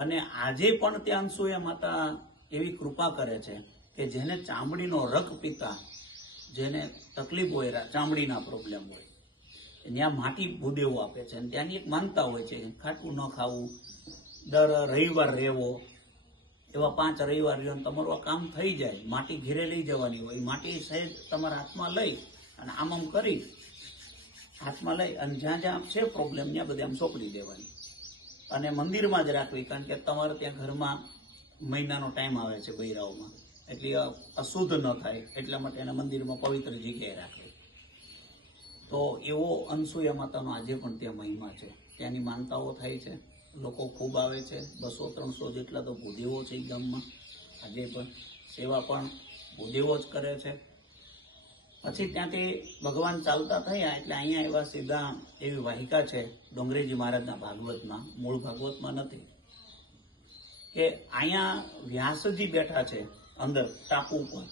અને આજે પણ ત્યાં અનસુયા માતા એવી કૃપા કરે છે કે જેને ચામડીનો રક પિતા, જેને તકલીફ હોય, ચામડીના પ્રોબ્લેમ હોય, ત્યાં માટી ભૂદેવો આપે છે. અને ત્યાંની એક માનતા હોય છે ખાટું ન ખાવું, દર રવિવાર રહેવો, એવા 5 રવિવાર રહ્યો તમારું આ કામ થઈ જાય. માટી ઘેરે લઈ જવાની હોય, માટી સહેજ તમારા હાથમાં લઈ અને આમ કરી હાથમાં લઈ અને જ્યાં જ્યાં છે પ્રોબ્લેમ ત્યાં બધે આમ સોંપડી દેવાની અને મંદિરમાં જ રાખવી. કારણ કે તમારે ત્યાં ઘરમાં મહિનાનો ટાઈમ આવે છે બૈરાઓમાં, એટલે અશુદ્ધ ન થાય એટલા માટે એના મંદિરમાં પવિત્ર જગ્યાએ રાખવી. તો એવો અનસુયા માતાનો આજે પણ ત્યાં મહિમા છે. ત્યાંની માનતાઓ થાય છે, લોકો ખૂબ આવે છે. 200-300 જેટલા તો ભૂદેવો છે એ ગામમાં. આજે પણ સેવા પણ ભૂદેવો જ કરે છે. પછી ત્યાંથી ભગવાન ચાલતા થયા એટલે અહીંયા એવા સીધા એવી વાહિકા છે ડોંગરેજી મહારાજના ભાગવતમાં, મૂળ ભાગવતમાં નથી, કે અહીંયા વ્યાસજી બેઠા છે અંદર ટાપુ ઉપર.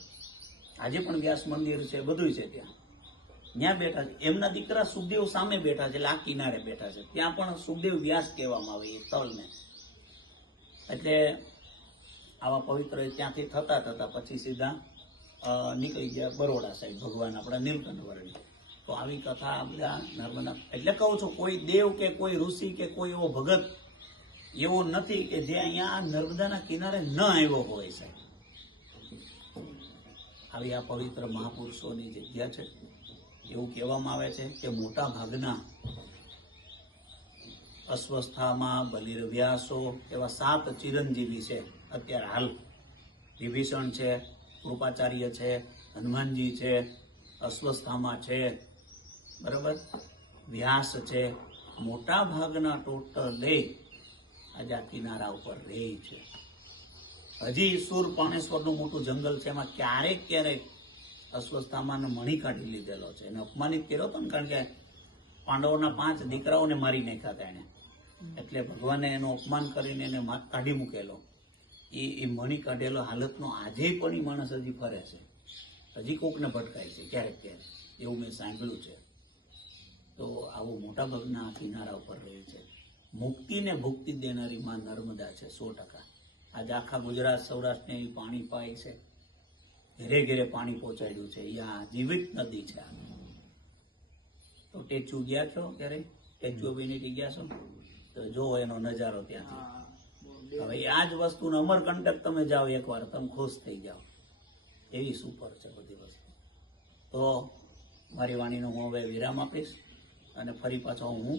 આજે પણ વ્યાસ મંદિર છે, બધું છે ત્યાં બેઠા છે. એમના દીકરા સુખદેવ સામે બેઠા છે, એટલે આ કિનારે બેઠા છે. ત્યાં પણ સુખદેવ વ્યાસ કહેવામાં આવે એ તળને. એટલે આવા પવિત્ર ત્યાંથી થતા પછી સીધા નીકળી ગયા બરોડા સાહેબ, ભગવાન આપણા નીલકંઠ વર્ણિ. તો આવી કથા બધા નર્મદા, એટલે કહું છું કોઈ દેવ કે કોઈ ઋષિ કે કોઈ એવો ભગત એવો નથી કે જે અહીંયા નર્મદાના કિનારે ન આવ્યો હોય સાહેબ. આવી આ પવિત્ર મહાપુરુષોની જગ્યા છે. એવું કહેવામાં આવે છે કે મોટા ભાગના અસ્વસ્થામાં, બલિર વ્યાસો એવા 7 ચિરંજીવી છે અત્યારે હાલ. વિભીષણ છે, કૃપાચાર્ય છે, હનુમાનજી છે, અસ્વસ્થામાં છે, બરાબર, વ્યાસ છે. મોટા ભાગના ટોટલ આજે આ કિનારા ઉપર રહે છે. હજી સુર પાણેશ્વરનું મોટું જંગલ છે, એમાં ક્યારેક અસ્વસ્થામાં મણી કાઢી લીધેલો છે. એને અપમાનિત કર્યો હતો ને, કારણ કે પાંડવોના 5 દીકરાઓને મારી નાખ્યા હતા એને. એટલે ભગવાને એનું અપમાન કરીને એને કાઢી મૂકેલો. એ મણી કાઢેલો હાલતનો આજે પણ એ માણસ હજી ફરે છે, હજી કોકને ભટકાય છે ક્યારેક, એવું મેં સાંભળ્યું છે. તો આવું મોટાભાગના કિનારા ઉપર રહે છે. મુક્તિને ભુક્તિ દેનારી માં નર્મદા છે 100%. આજે આખા ગુજરાત સૌરાષ્ટ્રને એ પાણી પાય છે, ઘરે ઘરે પાણી પહોંચાડ્યું છે. અહીંયા જીવિત નદી છે. તો ટેચ્યુ ગયા છો ક્યારે? ટેચ્યુ ઓફ યુનિટી ગયા છો? તો જો એનો નજારો ત્યાંથી. હવે આ જ વસ્તુનો અમરકંટક તમે જાઓ એકવાર, તમે ખુશ થઈ જાઓ. એવી સુપર છે બધી વસ્તુ. તો મારી વાણીનો હું હવે વિરામ આપીશ અને ફરી પાછો હું